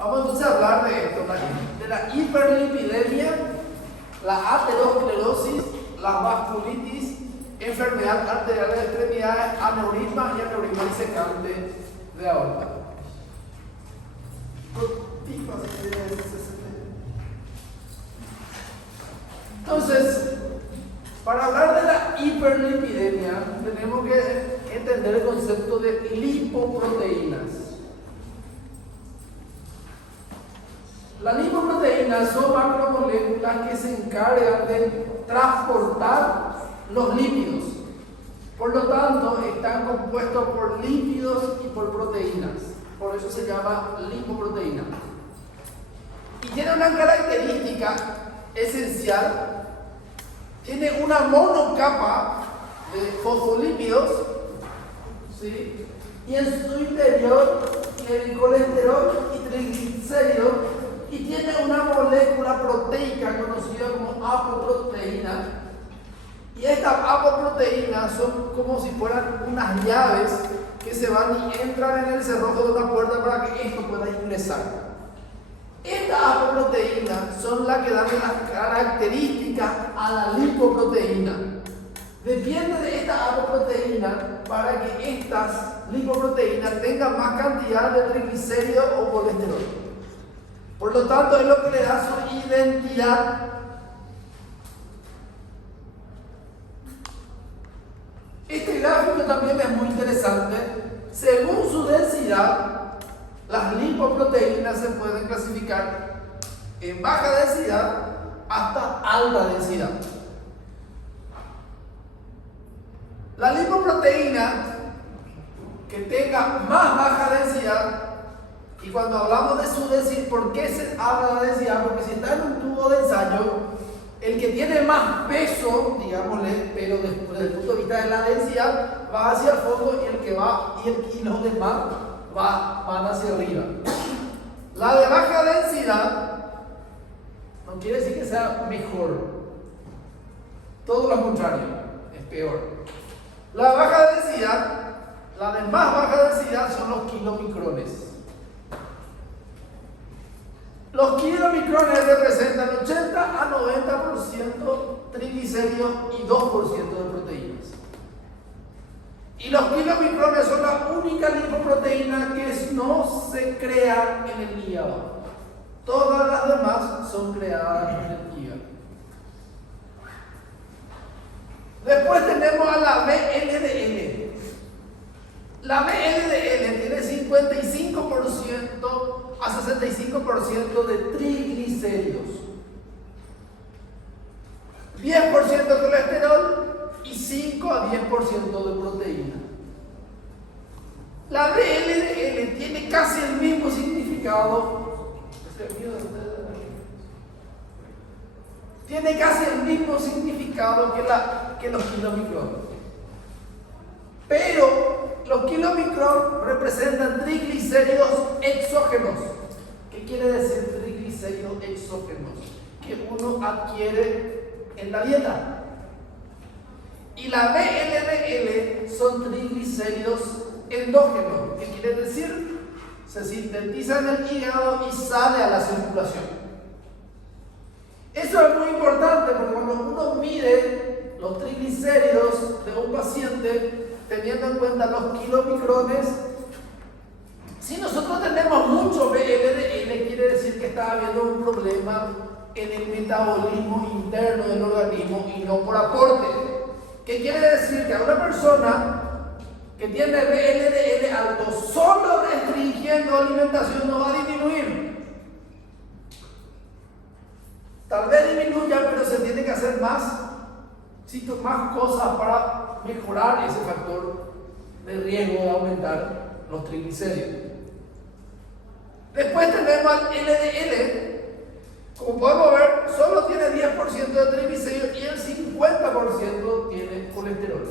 Vamos entonces a hablar de esto, de la hiperlipidemia, la aterosclerosis, la vasculitis, enfermedad arterial de extremidades, aneurisma y aneurisma disecante de aorta. Entonces, para hablar de la hiperlipidemia, tenemos que entender el concepto de lipoproteínas. Las lipoproteínas son macromoléculas que se encargan de transportar los lípidos. Por lo tanto, están compuestos por lípidos y por proteínas. Por eso se llama lipoproteína. Y tiene una característica esencial. Tiene una monocapa de fosfolípidos, ¿sí? Y en su interior tiene colesterol y triglicéridos, y tiene una molécula proteica conocida como apoproteína. Y estas apoproteínas son como si fueran unas llaves que se van y entran en el cerrojo de una puerta para que esto pueda ingresar. Estas apoproteínas son las que dan las características a la lipoproteína. Depende de esta apoproteína para que estas lipoproteínas tengan más cantidad de triglicéridos o colesterol. Por lo tanto, es lo que le da su identidad. Este gráfico también es muy interesante. Según su densidad, las lipoproteínas se pueden clasificar en baja densidad hasta alta densidad. La lipoproteína que tenga más baja densidad, y cuando hablamos de su densidad, ¿por qué se habla de densidad? Porque si está en un tubo de ensayo, el que tiene más peso, digámosle, pero desde el punto de vista de la densidad, va hacia el fondo, y el que va y los demás van hacia arriba. La de baja densidad no quiere decir que sea mejor, todo lo contrario, es peor. La baja densidad, la de más baja densidad son los kilomicrones. Los kilomicrones representan 80 a 90% triglicéridos y 2% de proteínas. Y los kilomicrones son la única lipoproteína que no se crea en el hígado. Todas las demás son creadas en el hígado. Después tenemos a la VLDL. La VLDL tiene 55% a 65% de triglicéridos, 10% de colesterol y 5 a 10% de proteína. La VLDL tiene casi el mismo significado. Tiene casi el mismo significado que los kilomicrones. Pero los kilomicrones representan triglicéridos exógenos. ¿Qué quiere decir triglicéridos exógenos? Que uno adquiere en la dieta. Y la VLDL son triglicéridos endógenos. ¿Qué quiere decir? Se sintetiza en el hígado y sale a la circulación. Eso es muy importante porque cuando uno mide los triglicéridos de un paciente, teniendo en cuenta los kilomicrones, si nosotros tenemos mucho VLDL, quiere decir que está habiendo un problema en el metabolismo interno del organismo y no por aporte. ¿Qué quiere decir? Que a una persona que tiene VLDL alto, solo restringiendo alimentación no va a disminuir. Tal vez disminuya, pero se tiene que hacer más cosas para mejorar ese factor de riesgo de aumentar los triglicéridos. Después tenemos al LDL. Como podemos ver, solo tiene 10% de triglicéridos y el 50% tiene colesterol.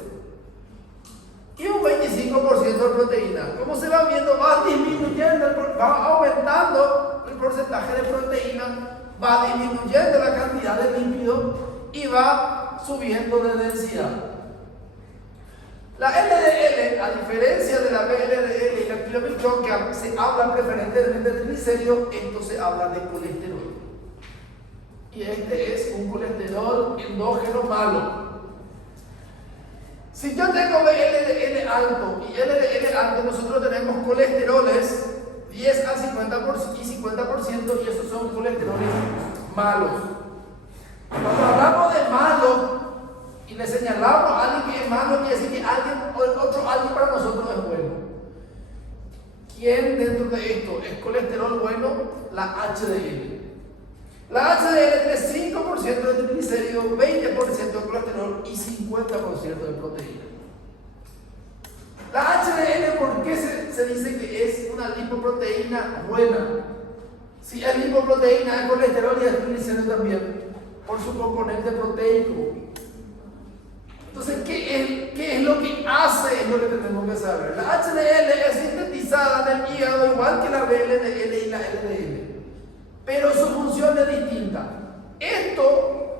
Y un 25% de proteína. Como se va viendo, va disminuyendo, va aumentando el porcentaje de proteína, va disminuyendo la cantidad de lípidos y va subiendo de densidad. La LDL, a diferencia de la VLDL y la kilomicron, que se habla preferentemente de triglicéridos, esto se habla de colesterol. Y este es un colesterol endógeno malo. Si yo tengo LDL alto y LDL alto, nosotros tenemos colesteroles 10 a 50% y esos son colesteroles malos. Cuando hablamos de malo y le señalamos a alguien que es malo, quiere decir que alguien para nosotros es bueno. ¿Quién dentro de esto es colesterol bueno? La HDL. La HDL tiene 5% de triglicéridos, 20% de colesterol y 50% de proteína. La HDL, ¿por qué se dice que es una lipoproteína buena? Si es lipoproteína, es colesterol y es triglicéridos también, por su componente proteico. Entonces, ¿qué es lo que hace? Es lo que tenemos que saber. La HDL es sintetizada en el hígado igual que la VLDL y la LDL, pero su función es distinta. Esto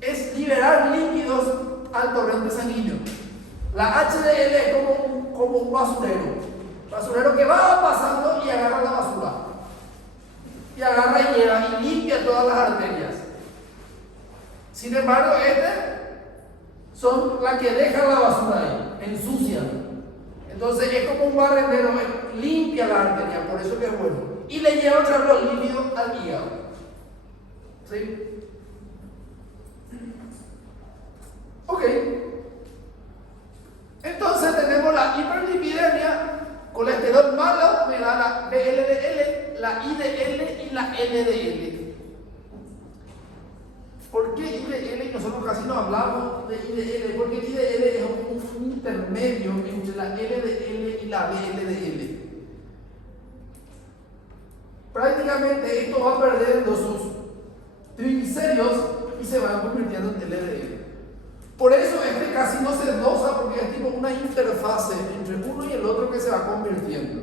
es liberar líquidos al torrente sanguíneo. La HDL es como un basurero que va pasando y agarra la basura. Y agarra y lleva y limpia todas las arterias. Sin embargo, son las que dejan la basura ahí, ensucian. Entonces es como un barrendero, limpia la arteria, por eso que es bueno. Y le lleva otra vez los lípidos al hígado. ¿Sí? Ok. Entonces tenemos la hiperlipidemia, colesterol malo, me da la VLDL, la IDL y la LDL. ¿Por qué IDL? Nosotros casi no hablamos de IDL, porque IDL es un intermedio entre la LDL y la VLDL. Prácticamente esto va perdiendo sus triglicéridos y se van convirtiendo en LDL. Por eso casi no se dosa, porque es tipo una interfase entre uno y el otro que se va convirtiendo.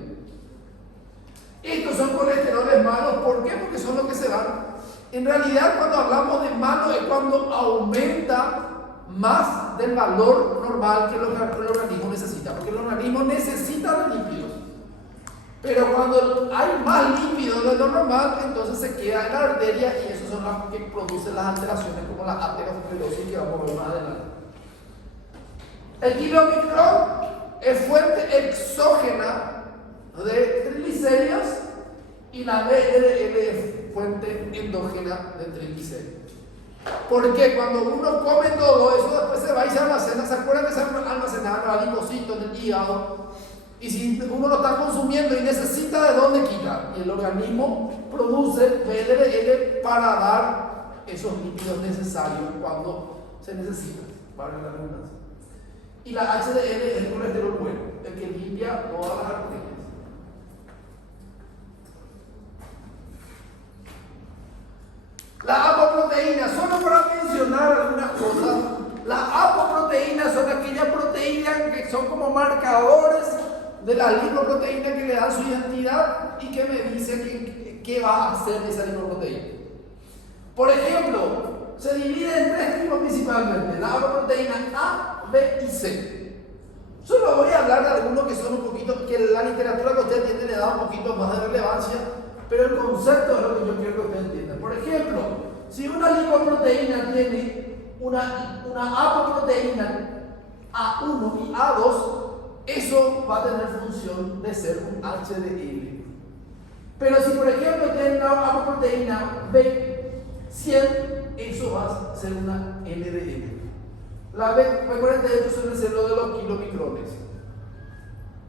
Estos son colesteroles malos, ¿por qué? Porque son los que se van. En realidad, cuando hablamos de malo es cuando aumenta más del valor normal que el organismo necesita, porque el organismo necesita de lípidos. Pero cuando hay más lípidos de lo normal, entonces se queda en la arteria y esos son los que producen las alteraciones como la aterosclerosis que vamos a ver más adelante. El kilomicrón es fuente exógena de triglicéridos y la VLDL es fuente endógena de triglicéridos. Porque cuando uno come todo eso, después se va y se almacena. ¿Se acuerdan que se almacenaban los adipocitos en el hígado? Y si uno lo está consumiendo y necesita, ¿de dónde quitar? Y el organismo produce VLDL para dar esos lípidos necesarios cuando se necesitan, para la redundancia. Y la HDL es el colesterol bueno, el que limpia todas las arterias. La apoproteína, solo para mencionar algunas cosas, las apoproteínas son aquellas proteínas que son como marcadores de la lipoproteína que le dan su identidad y que me dicen qué va a hacer esa lipoproteína. Por ejemplo, se divide en tres tipos principalmente: la apoproteína A, B y C. Solo voy a hablar de algunos que son un poquito, que la literatura que usted entiende le da un poquito más de relevancia, pero el concepto es lo que yo quiero que usted entienda. Por ejemplo, si una lipoproteína tiene una apoproteína A1 y A2, eso va a tener función de ser un HDL. Pero si por ejemplo tiene una apoproteína B100, eso va a ser una LDL. La B48 suele ser lo de los kilomicrones.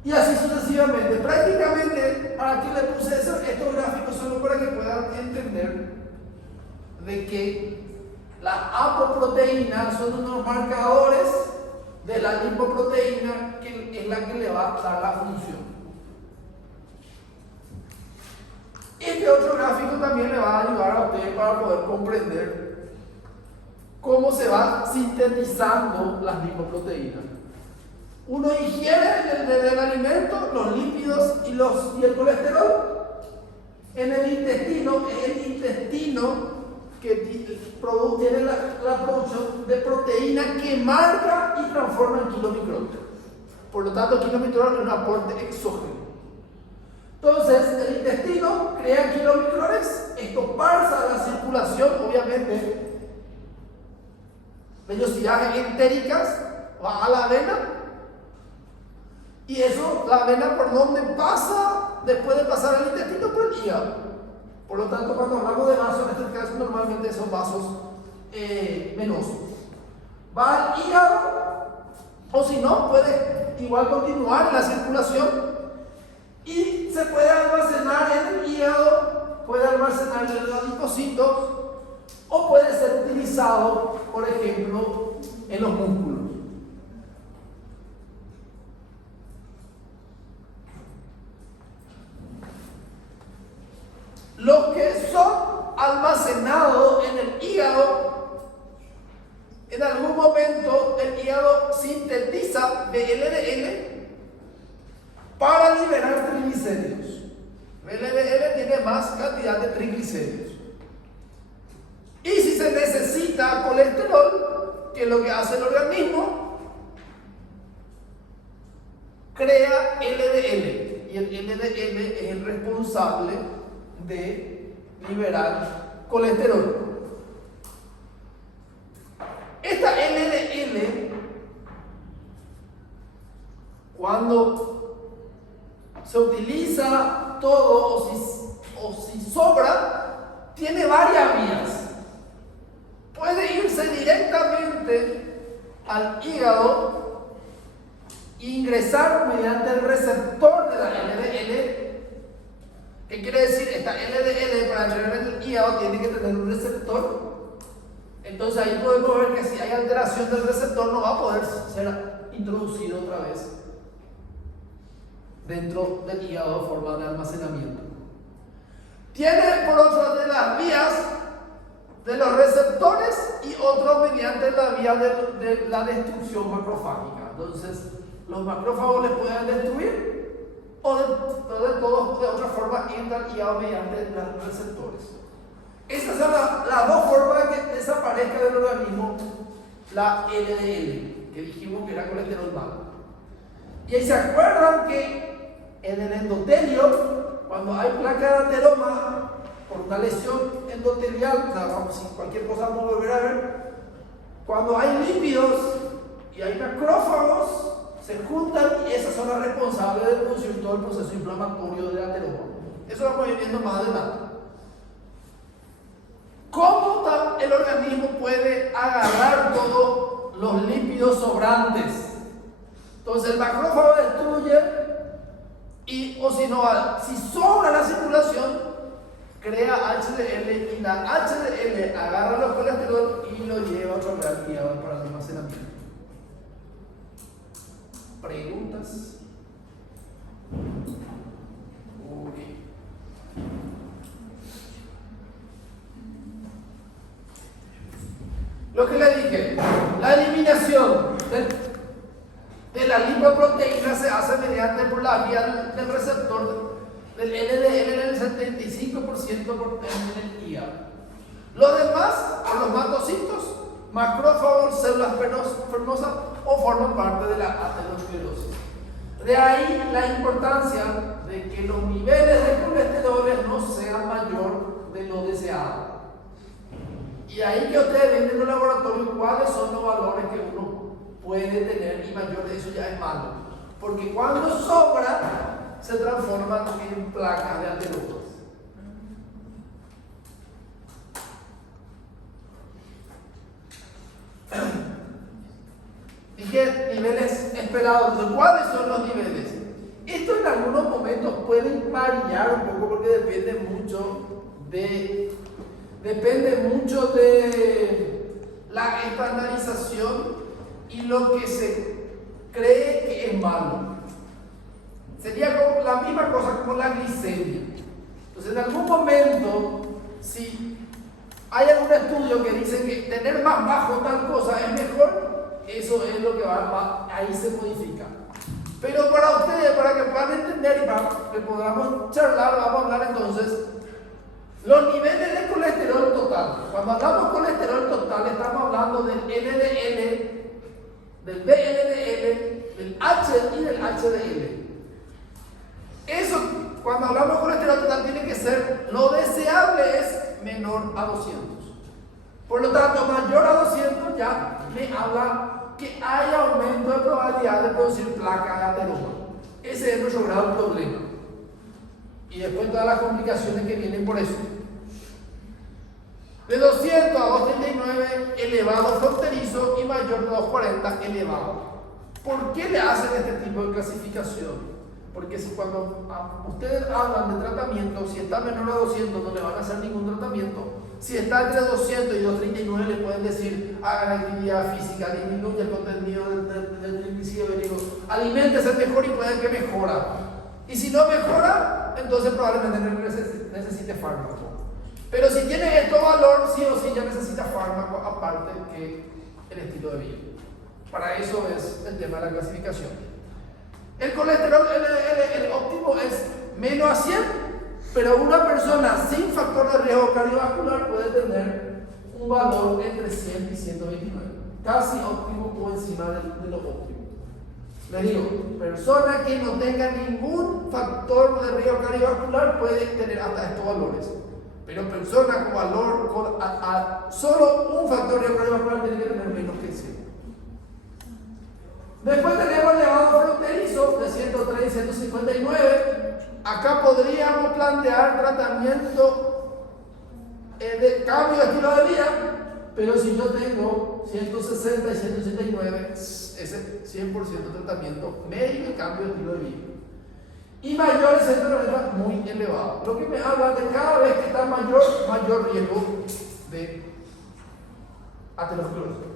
Y así sucesivamente. Prácticamente, ¿para qué le puse eso? Estos gráficos solo para que puedan entender de que las apoproteínas son unos marcadores de la lipoproteína que es la que le va a dar la función. Este otro gráfico también le va a ayudar a usted para poder comprender cómo se va sintetizando las lipoproteínas. Uno ingiere del alimento los lípidos y el colesterol. En el intestino, es el intestino que tiene la producción de proteína que marca y transforma en kilomicrón. Por lo tanto, kilomicrón es un aporte exógeno. Entonces, el intestino crea kilomicrones, esto pasa la circulación, obviamente, vellosidades entéricas, va a la vena, y eso, la vena por donde pasa, después de pasar el intestino, por el hígado. Por lo tanto, cuando hablamos de vasos, en este caso normalmente son vasos venosos. Va al hígado, o si no, puede igual continuar en la circulación y se puede almacenar en el hígado, puede almacenar en los linfocitos o puede ser utilizado, por ejemplo, en los músculos. Los que son almacenados en el hígado, en algún momento el hígado sintetiza VLDL para liberar triglicéridos. VLDL tiene más cantidad de triglicéridos. Y si se necesita colesterol, que es lo que hace el organismo, crea LDL. Y el LDL es el responsable de liberar colesterol. Esta LDL, cuando se utiliza todo o si sobra, tiene varias vías. Puede irse directamente al hígado e ingresar mediante el receptor de la LDL. ¿Qué quiere decir? Esta LDL para entrar en el hígado tiene que tener un receptor. Entonces ahí podemos ver que si hay alteración del receptor no va a poder ser introducido otra vez dentro del hígado de forma de almacenamiento. Tiene por otra de las vías de los receptores y otro mediante la vía de la destrucción macrofágica. Entonces los macrófagos les pueden destruir o de otra forma entra al hígado mediante los receptores. Esas son las dos formas de que desaparezca del organismo la LDL, que dijimos que era colesterol malo. Y ahí se acuerdan que en el endotelio, cuando hay placa de ateroma por una lesión endotelial, si cualquier cosa vamos a volver a ver, cuando hay lípidos y hay macrófagos, se juntan y esas son las responsables de producir todo el proceso inflamatorio del ateroma. Eso lo vamos a ir viendo más adelante. ¿Cómo el organismo puede agarrar todos los lípidos sobrantes? Entonces el macrófago destruye o si no, si sobra la circulación, crea HDL y la HDL agarra los colesterol y lo lleva otra vez al hígado para el almacenamiento. ¿Preguntas? Okay. Lo que le dije, la eliminación de la lipoproteína se hace mediante por la vía del receptor del LDL en el 75% en el hígado. Lo demás, por los mastocitos, macrófagos, células fernosas o forman parte de la aterosclerosis. De ahí la importancia de que los niveles de colesterol no sean mayor de lo deseado. Y ahí que ustedes ven en los laboratorios cuáles son los valores que uno puede tener y mayor de eso ya es malo. Porque cuando sobra se transforman en placas de ateroma. ¿Y qué niveles esperados? ¿Cuáles son los niveles? Esto en algunos momentos puede variar un poco porque depende mucho de la estandarización y lo que se cree que es malo. Sería como la misma cosa como la glicemia. Entonces en algún momento, si hay algún estudio que dice que tener más bajo tal cosa es mejor, eso es lo que ahí se modifica. Pero para ustedes, para que puedan entender y para que podamos charlar, vamos a hablar entonces los niveles de colesterol total. Cuando hablamos de colesterol total, estamos hablando del LDL, del VLDL, del H y del HDL. Eso, cuando cuando hablamos de colesterol total tiene que ser, lo deseable es menor a 200. Por lo tanto, mayor a 200 ya me habla que hay aumento de probabilidad de producir placa de ateroma. Ese es nuestro gran problema. Y después todas las complicaciones que vienen por eso. De 200 a 239 elevado fronterizo y mayor de 240 elevado. ¿Por qué le hacen este tipo de clasificación? Porque si cuando ustedes hablan de tratamiento, si está menor a 200 no le van a hacer ningún tratamiento. Si está entre 200 y 239 le pueden decir hagan actividad física, disminuye el contenido del triglicérido verídico, aliméntese mejor y pueden que mejora. Y si no mejora, entonces probablemente necesite fármaco. Pero si tiene este valor, sí o sí ya necesita fármaco aparte que el estilo de vida. Para eso es el tema de la clasificación. El colesterol, el óptimo es menos a 100, pero una persona sin factor de riesgo cardiovascular puede tener un valor entre 100 y 129, casi óptimo o encima de lo óptimo. Les digo, persona que no tenga ningún factor de riesgo cardiovascular puede tener hasta estos valores, pero persona con valor, solo un factor de riesgo cardiovascular tiene que tener menos que 100. Después tenemos el elevado fronterizo de 103 y 159. Acá podríamos plantear tratamiento de cambio de estilo de vida, pero si yo tengo 160 y 189, ese 100% tratamiento médico y cambio de estilo de vida. Y mayor de 190, muy elevado. Lo que me habla de cada vez que está mayor riesgo de aterosclerosis.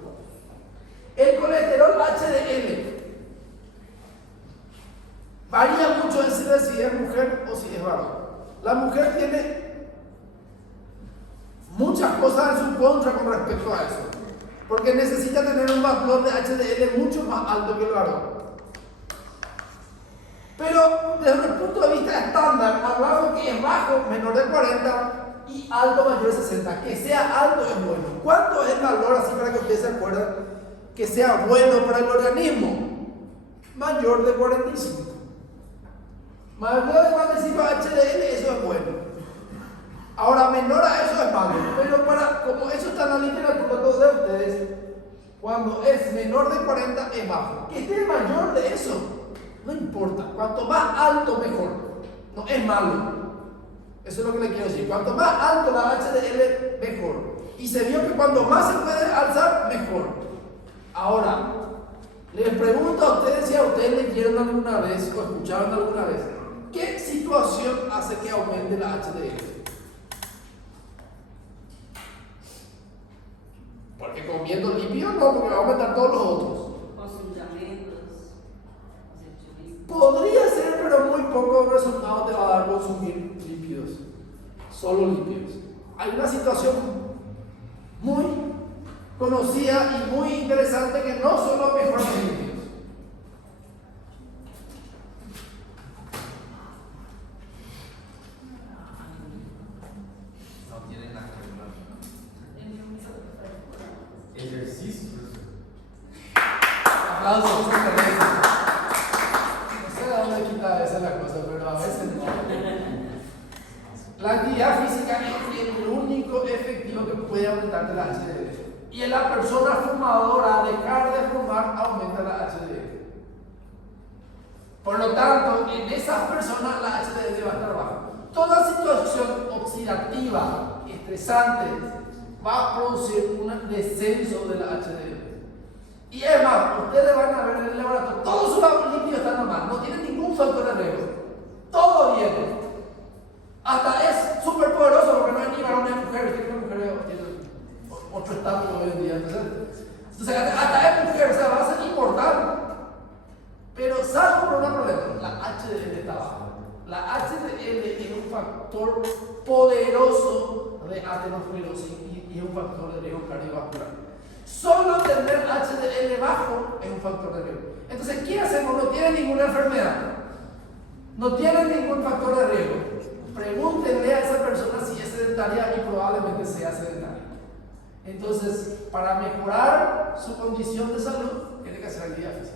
El colesterol HDL varía mucho en si es mujer o si es varón. La mujer tiene muchas cosas en su contra con respecto a eso, porque necesita tener un valor de HDL mucho más alto que el varón. Pero desde el punto de vista estándar, hablamos que es bajo, menor de 40 y alto, mayor de 60. Que sea alto es bueno. ¿Cuánto es el valor, así para que ustedes se acuerden, que sea bueno para el organismo? Mayor de 45. Mayor de 45 HDL, eso es bueno. Ahora, menor a eso es malo. Pero como eso está en la literatura de ustedes, cuando es menor de 40 es bajo. Que esté mayor de eso, no importa. Cuanto más alto, mejor. No es malo. Eso es lo que le quiero decir. Cuanto más alto la HDL, mejor. Y se vio que cuando más se puede alzar, mejor. Ahora, les pregunto a ustedes si a ustedes leyeron alguna vez o escucharon alguna vez, ¿qué situación hace que aumente la HDL? Porque comiendo lípidos no, porque va a aumentar todos los otros. Podría ser, pero muy pocos resultados te va a dar consumir lípidos, solo lípidos. Hay una situación muy conocida y muy interesante que no solo mejora los lípidos. No tiene nada que ver. Ejercicio. Aplausos, no sé de dónde quita esa la cosa, pero a veces no. La actividad física es el único efectivo que puede aumentar la HDL. Y en la persona fumadora, dejar de fumar aumenta la HDL. Por lo tanto, en esas personas la HDL va a estar baja. Toda situación oxidativa, estresante, va a producir un descenso de la HDL. Y es más, ustedes van a ver en el laboratorio, todos sus lípidos están normales, no tienen ningún factor de riesgo. Todo bien. Hasta es súper poderoso porque no es ni varón ni mujer, es que una mujer tiene otro estatus hoy en día. Entonces hasta es mujer, o sea, va a ser importante. Pero salvo por un problema, la HDL está baja. La HDL es un factor poderoso de aterosclerosis y es un factor de riesgo cardiovascular. Solo tener HDL bajo es un factor de riesgo. Entonces, ¿qué hacemos? No tiene ninguna enfermedad, no tiene ningún factor de riesgo. Pregúntenle a esa persona si es sedentaria y probablemente sea sedentaria. Entonces, para mejorar su condición de salud, tiene que hacer actividad física.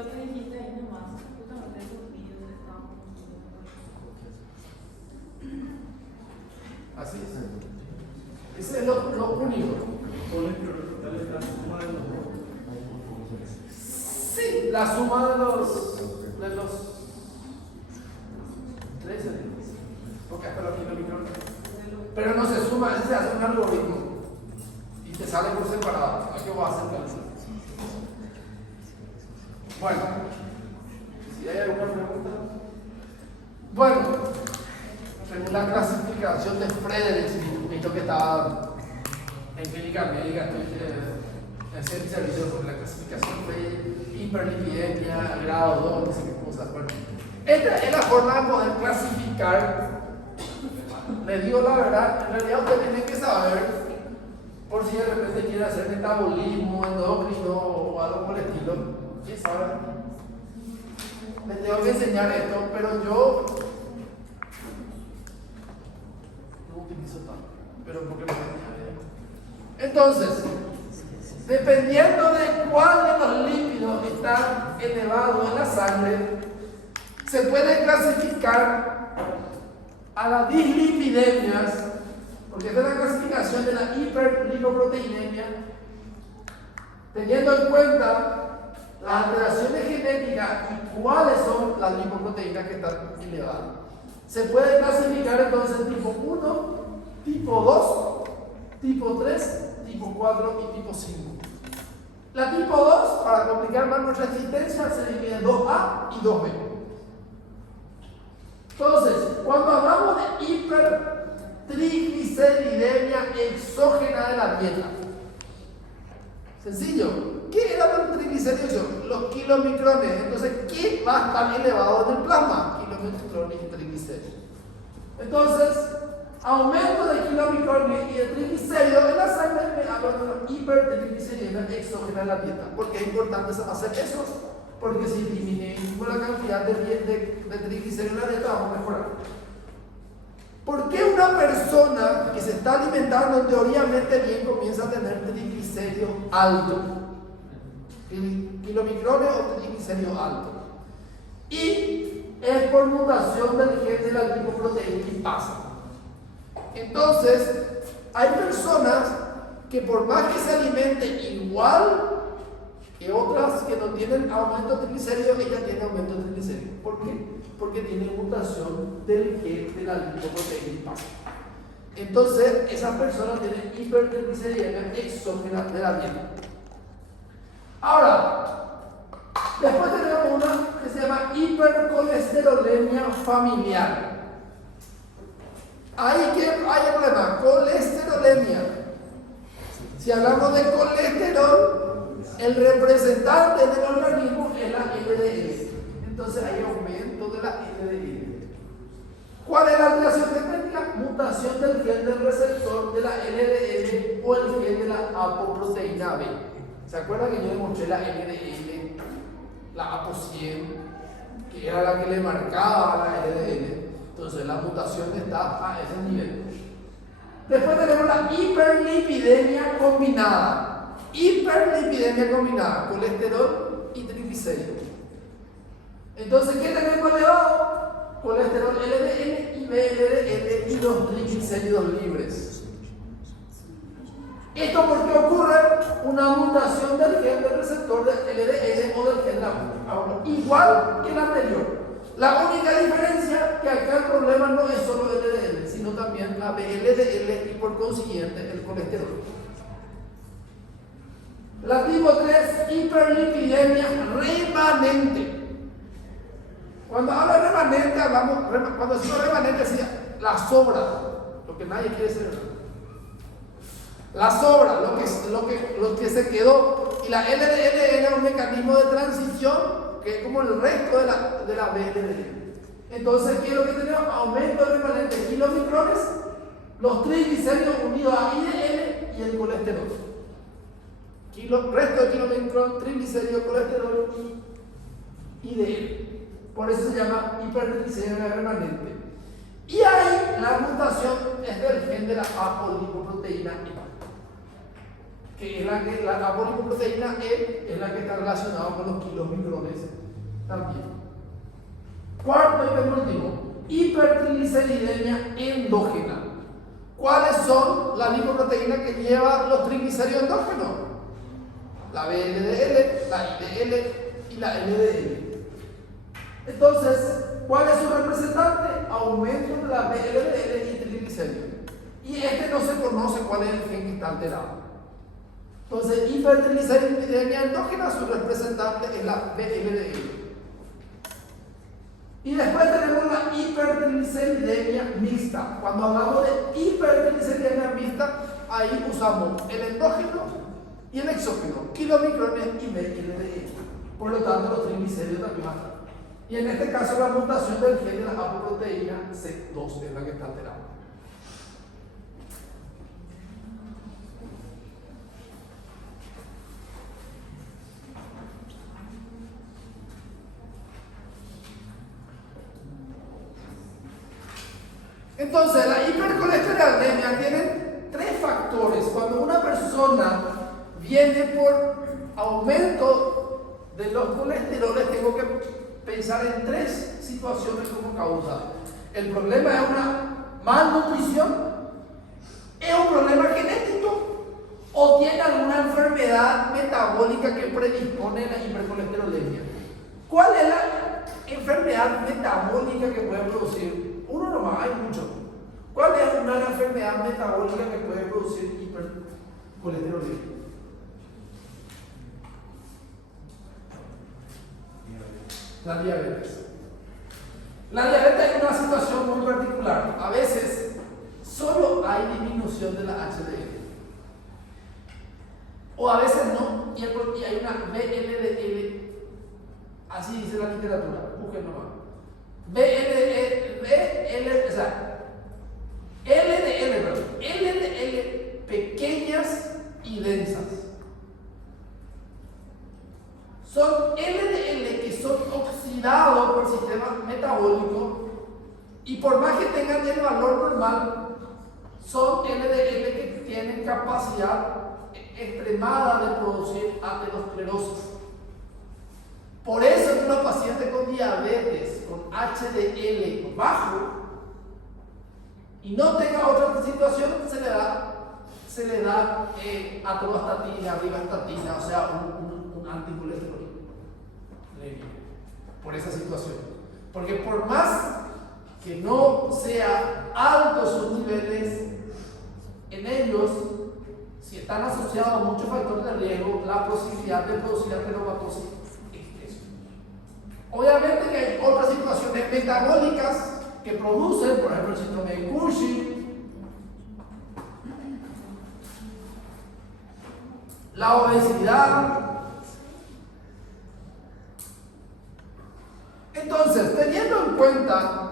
Lo que dijiste ahí nomás, justamente esos vídeos estaban confundiendo. Así es. Ese es lo único. Sí, la suma de los 13 porque hasta los kilomicrones. Pero no se suma, ese se hace un algoritmo y te sale por separado. ¿A qué voy a hacer cálculo? Bueno, si hay alguna pregunta. Bueno, según la clasificación de Friedrich, visto que estaba en clínica médica, en el servicio por la clasificación de hiperlipidemia, grado 2, no sé qué cosas. Bueno, esta es la forma de poder clasificar. Les digo la verdad, en realidad ustedes tienen que saber, por si de repente quieren hacer metabolismo, endocrino o algo por el estilo, ¿sí saben? Les tengo que enseñar esto, pero yo no utilizo tanto, pero porque me enseñaré. Entonces, dependiendo de cuál de los lípidos está elevado en la sangre, se puede clasificar a las dislipidemias, porque esta es la clasificación de la hiperlipoproteinemia, teniendo en cuenta las alteraciones genéticas y cuáles son las lipoproteínas que están elevadas. Se puede clasificar entonces tipo 1, tipo 2, tipo 3, tipo 4 y tipo 5. La tipo 2, para complicar más nuestra existencia, se divide en 2A y 2B. Entonces, cuando hablamos de hipertrigliceridemia exógena de la dieta, sencillo, ¿qué eran los triglicéridos? Los kilomicrones. Entonces, ¿qué va a estar elevado en el plasma? Kilomicrones y triglicéridos. Entonces, aumento de kilomicrones y de triglicéridos en la sangre me habla de una hipertrigliceridemia exógena de la dieta. ¿Por qué es importante hacer eso? Porque si disminuimos la cantidad de triglicéridos en la dieta, vamos a mejorar. ¿Por qué una persona que se está alimentando teóricamente bien comienza a tener triglicéridos altos? Kilomicrones o triglicéridos altos. Y es por mutación del gen de la lipoproteína y pasa. Entonces, hay personas que por más que se alimenten igual que otras que no tienen aumento de triglicéridos, ella tiene aumento de triglicéridos. ¿Por qué? Porque tiene mutación del gen de la lipoproteína pasa. Entonces, esas personas tienen hipertrigliceridemia exógena de la dieta. Ahora, después tenemos una que se llama hipercolesterolemia familiar. Ahí que hay el problema, colesterolemia. Si hablamos de colesterol, el representante del organismo es la LDL. Entonces hay aumento de la LDL. ¿Cuál es la alteración genética? Mutación del gen del receptor de la LDL o el gen de la apoproteína B. ¿Se acuerdan que yo les mostré la LDL, la APO100, que era la que le marcaba a la LDL? Entonces la mutación está a ese nivel. Después tenemos la hiperlipidemia combinada. Hiperlipidemia combinada, colesterol y triglicéridos. Entonces, ¿qué tenemos elevado? Colesterol LDL y VLDL y los triglicéridos libres. ¿Esto por qué ocurre? Una mutación del gen del receptor de LDL o del gen de la APO, igual que el anterior. La única diferencia que acá el problema no es solo LDL, sino también la VLDL y por consiguiente el colesterol. La tipo 3, hiperlipidemia remanente. Cuando hablo de remanente, cuando decimos remanente, es la sobra, lo que nadie quiere ser. La sobra, lo que se quedó. Y la LDL era un mecanismo de transición que es como el resto de la VLDL. Entonces, ¿qué es lo que tenemos? Aumento de remanente de kilomicrones, los triglicéridos unidos a IDL y el colesterol. Resto de kilomicron, triglicéridos, colesterol y IDL. Por eso se llama hipertrigliceridemia remanente. Y ahí la mutación es del gen de la apolipoproteína. que es la apolipoproteína E es la que está relacionada con los kilomicrones también. Cuarto y penúltimo, hipertrigliceridemia endógena. ¿Cuáles son las lipoproteínas que lleva los triglicéridos endógenos? La VLDL, la IDL y la LDL. Entonces, ¿cuál es su representante? Aumento de la VLDL y triglicéridos. Y este no se conoce cuál es el gen que está alterado. Entonces, hipertrigliceridemia endógena, su representante es la VLDL. Y después tenemos la hipertrigliceridemia mixta. Cuando hablamos de hipertrigliceridemia mixta, ahí usamos el endógeno y el exógeno, kilomicrones y VLDL. Por lo tanto, los triglicéridos también van a estar. Y en este caso, la mutación del gen de la apoproteína C2 es la que está alterada. Entonces, la hipercolesterolemia tiene tres factores. Cuando una persona viene por aumento de los colesteroles, tengo que pensar en tres situaciones como causa. El problema es una malnutrición, es un problema genético o tiene alguna enfermedad metabólica que predispone a la hipercolesterolemia. ¿Cuál es la enfermedad metabólica que puede producir? Uno nomás, hay muchos. ¿Cuál es una enfermedad metabólica que puede producir hipercolesterolemia? La diabetes. La diabetes es una situación muy particular. A veces solo hay disminución de la HDL. O a veces no, y hay una VLDL. Así dice la literatura. Busquen nomás. LDL pequeñas y densas. Son LDL que son oxidados por el sistema metabólico y por más que tengan el valor normal, son LDL que tienen capacidad extremada de producir aterosclerosis. Por eso en los pacientes con diabetes, con HDL bajo y no tenga otra situación, se le da atorvastatina, rivastatina, o sea, un anticolesterol. Por esa situación. Porque por más que no sea altos sus niveles, en ellos, si están asociados a muchos factores de riesgo, la posibilidad de producir ateromatosis. Obviamente que hay otras situaciones metabólicas que producen, por ejemplo, el síndrome de Cushing, la obesidad. Entonces, teniendo en cuenta,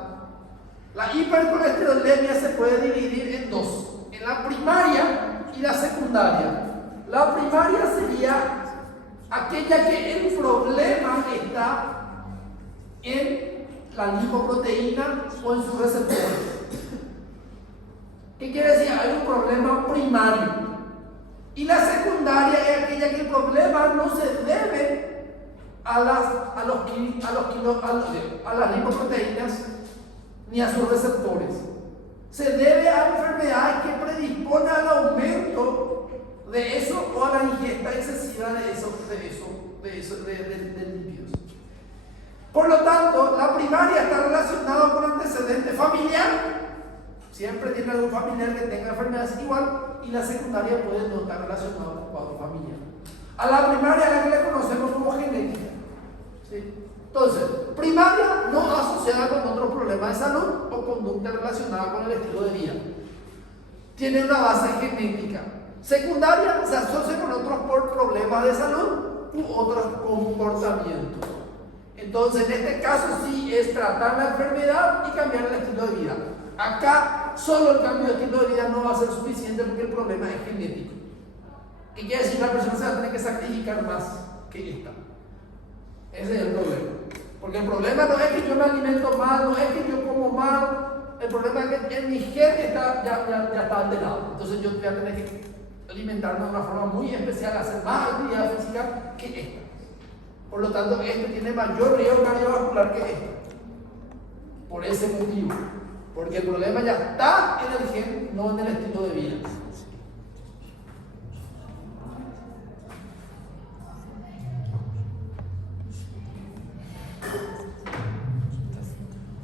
la hipercolesterolemia se puede dividir en dos, en la primaria y la secundaria. La primaria sería aquella que el problema está en la lipoproteína o en sus receptores. ¿Qué quiere decir? Hay un problema primario. Y la secundaria es aquella que el problema no se debe a las lipoproteínas ni a sus receptores. Se debe a enfermedades que predisponen al aumento de eso o a la ingesta excesiva de lípidos. Por lo tanto, la primaria está relacionada con antecedente familiar. Siempre tiene algún familiar que tenga enfermedades igual, y la secundaria puede no estar relacionada con cuadro familiar. A la primaria a la que le conocemos como genética. ¿Sí? Entonces, primaria no asociada con otros problemas de salud o conducta relacionada con el estilo de vida. Tiene una base genética. Secundaria se asocia con otros problemas de salud u otros comportamientos. Entonces, en este caso sí es tratar la enfermedad y cambiar el estilo de vida. Acá solo el cambio de estilo de vida no va a ser suficiente porque el problema es genético. ¿Qué quiere decir? La persona se va a tener que sacrificar más que esta. Ese es el problema. Porque el problema no es que yo me alimento mal, no es que yo como mal. El problema es que en mi gen ya está alterado. Entonces yo voy a tener que alimentarnos de una forma muy especial, hacer más actividad física que esta. Por lo tanto, este tiene mayor riesgo cardiovascular que este. Por ese motivo. Porque el problema ya está en el gen, no en el estilo de vida.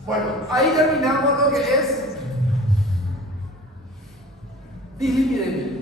Bueno, ahí terminamos lo que es dislipidemia.